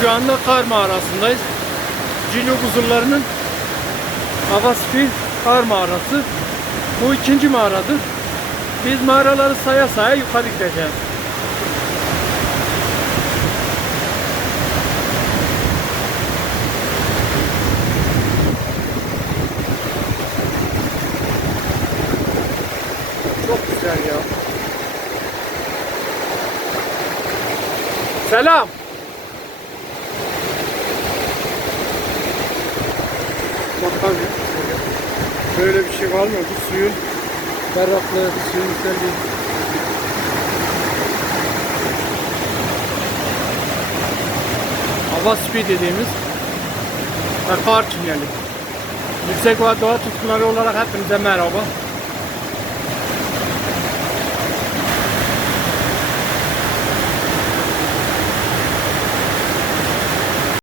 Şu anda kar mağarasındayız. Cilo buzullarının Avaspi kar mağarası. Bu ikinci mağaradır. Biz mağaraları saya saya yukarı gideceğiz. Çok güzel ya. Selam. Bakalım. Böyle bir şey var mı? Bu suyun berraklığı, suyun güzelliği. Hava speed dediğimiz ve kar tüneli. Yüksek ve doğa tutkunları olarak hepinize merhaba.